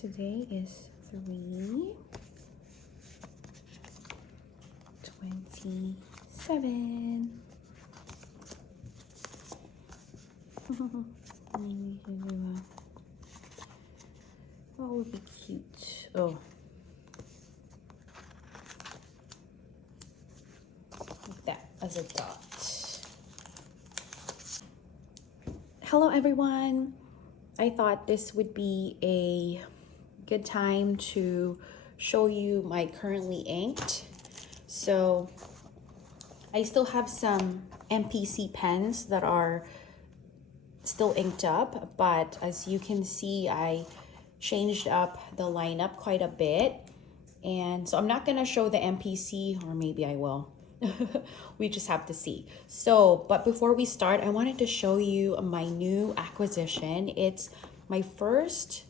Today is 3/27. What would be cute? Oh, like that as a dot. Hello everyone. I thought this would be a good time to show you my currently inked. So I still have some MPC pens that are still inked up, but as you can see, I changed up the lineup quite a bit. And so I'm not gonna show the MPC, or maybe I will. We just have to see. So, but before we start, I wanted to show you my new acquisition. It's my first,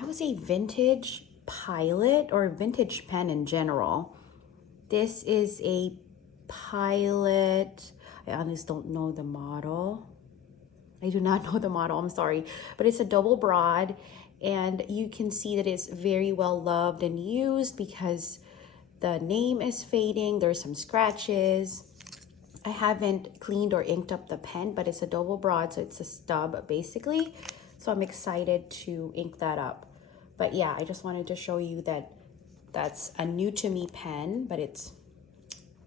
I would say, vintage Pilot or vintage pen in general. This is a Pilot. I honestly don't know the model. I do not know the model, I'm sorry, but it's a double broad, and you can see that it's very well loved and used because the name is fading. There's some scratches. I haven't cleaned or inked up the pen, but it's a double broad, so it's a stub basically. So I'm excited to ink that up. But yeah, I just wanted to show you that that's a new to me pen, but it's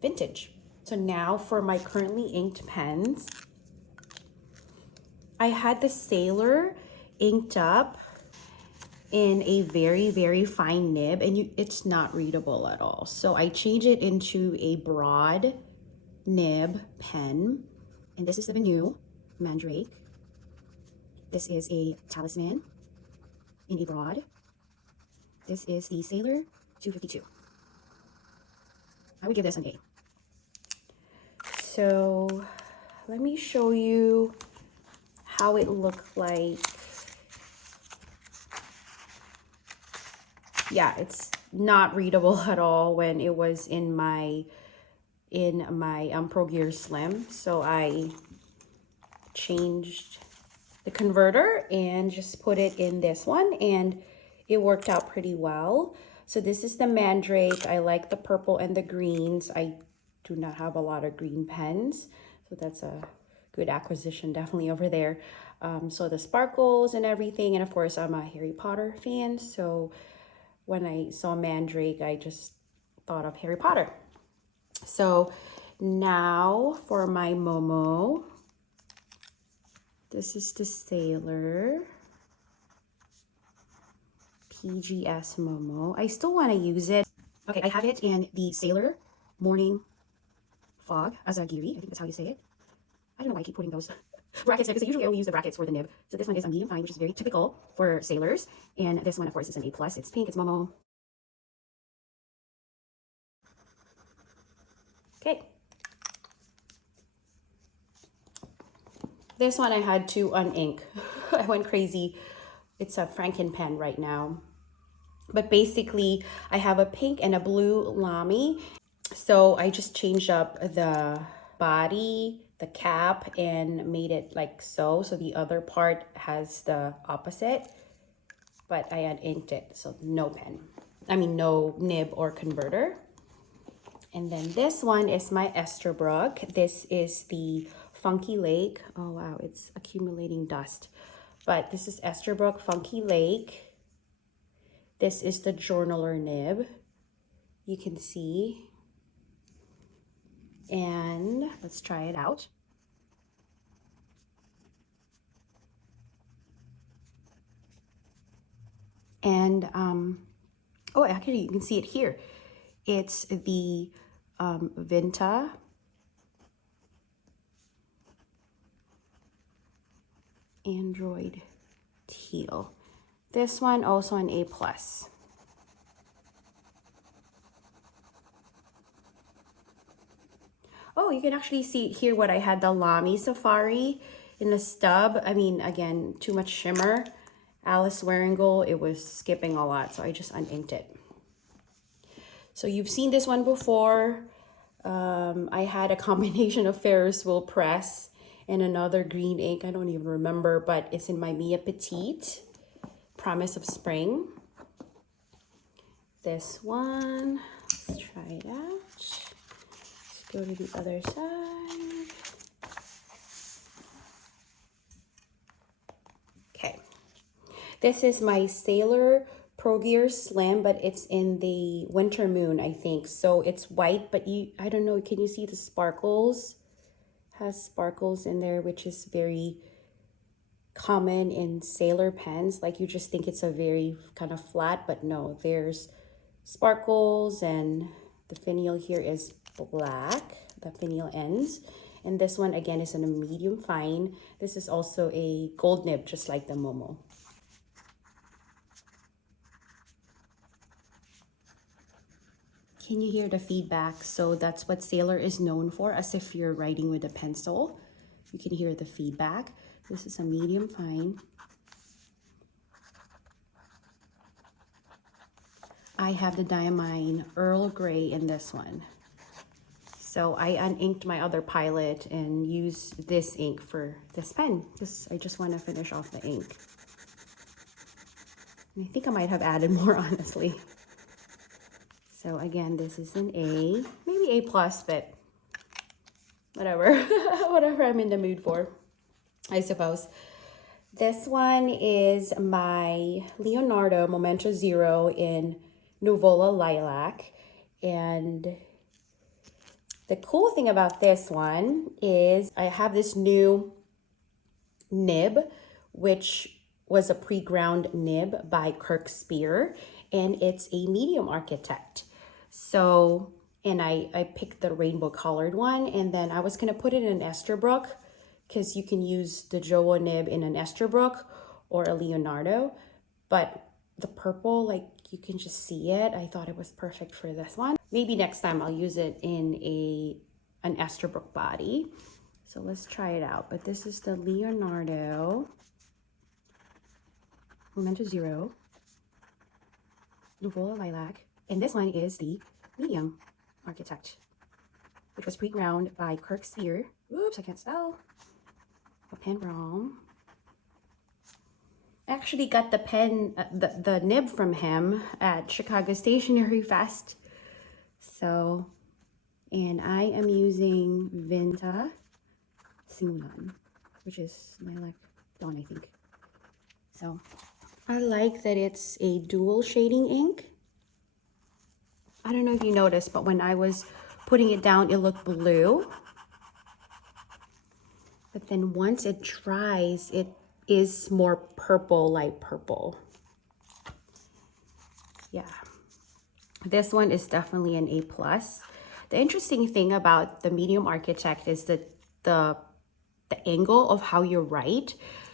vintage. So now for my currently inked pens, I had the Sailor inked up in a very fine nib, and it's not readable at all. So I changed it into a broad nib pen, and this is the new Mandrake. This is a Talisman in a broad. This is the Sailor 252. I would give this an A. So let me show you how it looked like. Yeah, it's not readable at all when it was in my Pro Gear Slim. So I changed the converter and just put it in this one, and it worked out pretty well. So this is the Mandrake. I like the purple and the greens. I do not have a lot of green pens, so that's a good acquisition definitely over there. So the sparkles and everything, and of course I'm a Harry Potter fan, so when I saw Mandrake, I just thought of Harry Potter. So now for my Momo. This is the Sailor PGS Momo. I still want to use it. Okay, I have it in the Sailor Morning Fog Azagiri. I think that's how you say it. I don't know why I keep putting those brackets there, because usually I only use the brackets for the nib. So this one is a medium fine, which is very typical for sailors. And this one, of course, is an A+. It's pink, it's Momo. Okay. This one I had to unink. I went crazy. It's a Franken pen right now. But basically, I have a pink and a blue Lamy. So I just changed up the body, the cap, and made it like so. So the other part has the opposite. But I uninked it, so no pen. I mean, no nib or converter. And then this one is my Esterbrook. This is the Funky Lake. Oh wow, it's accumulating dust. But this is Esterbrook Funky Lake. This is the Journaler nib. You can see. And let's try it out. And oh, actually you can see it here. It's the Vinta Android Teal. This one also an A+. Oh, you can actually see here what I had, the Lamy Safari in the stub. I mean, again, too much shimmer. Alice Wearingle, it was skipping a lot, so I just uninked it. So you've seen this one before. I had a combination of Ferris Wheel Press and another green ink. I don't even remember, but it's in my Mia Petite Promise of Spring. This one, let's try it out. Let's go to the other side. Okay, this is my Sailor Pro Gear Slim, but it's in the Winter Moon, I think. So it's white, but I don't know, can you see the sparkles? Has sparkles in there, which is very common in sailor pens. Like you just think it's a very kind of flat, but no, there's sparkles, and the finial here is black, the finial ends. And this one again is in a medium fine. This is also a gold nib, just like the Momo. Can you hear the feedback? So that's what Sailor is known for, as if you're writing with a pencil. You can hear the feedback. This is a medium fine. I have the Diamine Earl Grey in this one. So I uninked my other Pilot and used this ink for this pen. I just want to finish off the ink. And I think I might have added more, honestly. So again, this is an A, maybe A+, but whatever, whatever I'm in the mood for, I suppose. This one is my Leonardo Momento Zero in Nuvola Lilac. And the cool thing about this one is I have this new nib, which was a pre-ground nib by Kirk Spear, and it's a medium architect. So, and I picked the rainbow colored one, and then I was gonna put it in an Esterbrook, because you can use the Jowo nib in an Esterbrook or a Leonardo, but the purple, like you can just see it. I thought it was perfect for this one. Maybe next time I'll use it in an Esterbrook body. So let's try it out. But this is the Leonardo Momento Zero Nuvola Lilac. And this one is the medium architect, which was pre-ground by Kirk Spear. Oops, I can't spell. A pen ROM. I actually got the pen, the nib from him at Chicago Stationery Fest. So, and I am using Vinta Simulan, which is Lilac Dawn, I think. So, I like that it's a dual shading ink. I don't know if you noticed, but when I was putting it down, it looked blue. But then once it dries, it is more purple, light purple. Yeah. This one is definitely an A+. The interesting thing about the medium architect is that the angle of how you write.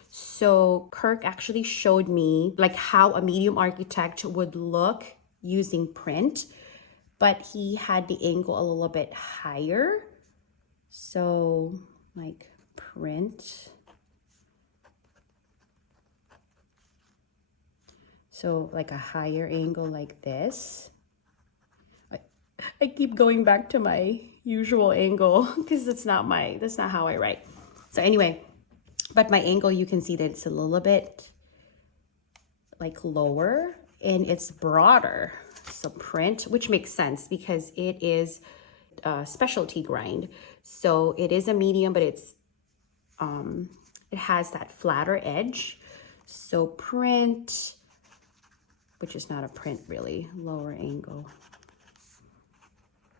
So Kirk actually showed me like how a medium architect would look using print, but he had the angle a little bit higher. So like print. So like a higher angle like this. I keep going back to my usual angle because that's not how I write. So anyway, but my angle, you can see that it's a little bit like lower and it's broader. So print, which makes sense because it is a specialty grind. So it is a medium, but it has that flatter edge. So print, which is not a print really, lower angle.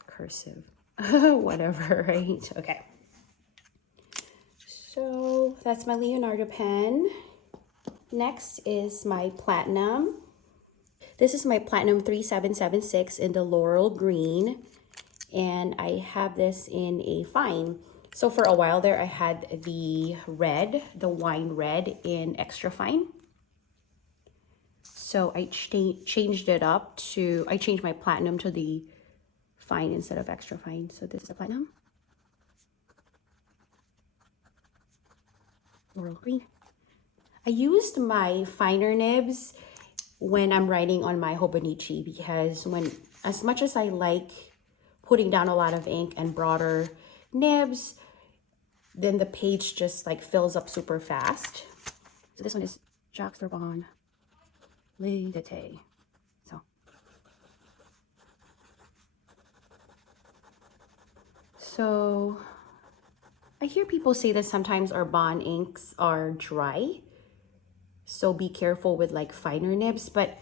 Cursive, whatever, right? Okay. So that's my Leonardo pen. Next is my Platinum. This is my Platinum 3776 in the Laurel Green. And I have this in a fine. So for a while there, I had the red, the wine red in extra fine. So I changed it up to, I changed my Platinum to the fine instead of extra fine. So this is a Platinum. Laurel Green. I used my finer nibs when I'm writing on my Hobonichi because as much as I like putting down a lot of ink and broader nibs, then the page just like fills up super fast. So this one is Jacques Thurbon Fluidity. So I hear people say that sometimes our bond inks are dry, so be careful with like finer nibs, but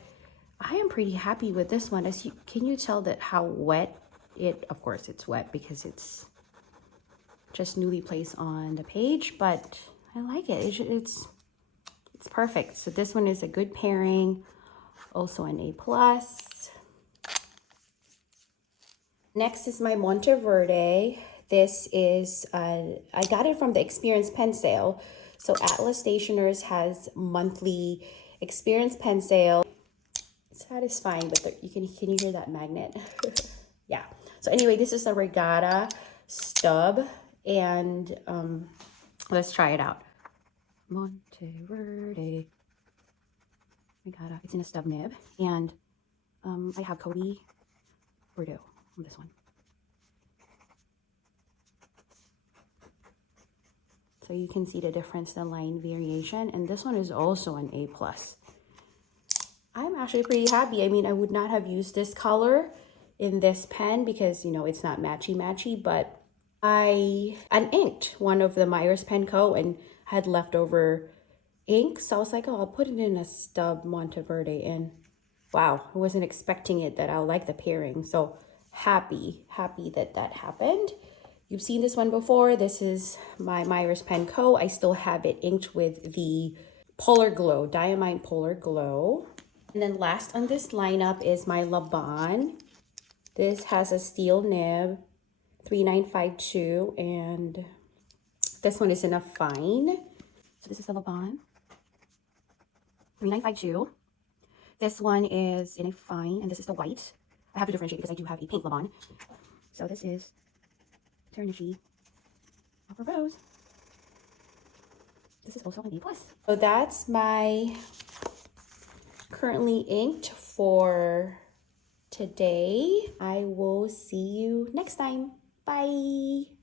I am pretty happy with this one. Can you tell that how wet of course it's wet because it's just newly placed on the page, but I like it. It's perfect. So this one is a good pairing, also an A+. Next is my Monteverde. This is, I got it from the Experience pen sale. So Atlas Stationers has monthly Experience pen sale. It's satisfying, but can you hear that magnet? Yeah. So anyway, this is a Regatta stub, and let's try it out. Monteverde Regatta. It's in a stub nib, and I have Cody Bordeaux on this one. So you can see the difference, the line variation, and this one is also an A+. I'm actually pretty happy. I mean, I would not have used this color in this pen because, you know, it's not matchy-matchy, but I uninked one of the Myers Pen Co. and had leftover ink. So I was like, oh, I'll put it in a stub Monteverde, and wow, I wasn't expecting it that I'll like the pairing. So happy that that happened. You've seen this one before. This is my Myers Pen Co. I still have it inked with the Polar Glow, Diamine Polar Glow. And then last on this lineup is my Laban. This has a steel nib, 3952, and this one is in a fine. So this is the Laban, 3952. This one is in a fine, and this is the white. I have to differentiate because I do have a pink Laban. So this is Eternity Opera Rose. This is also an A+. So that's my currently inked for today. I will see you next time. Bye.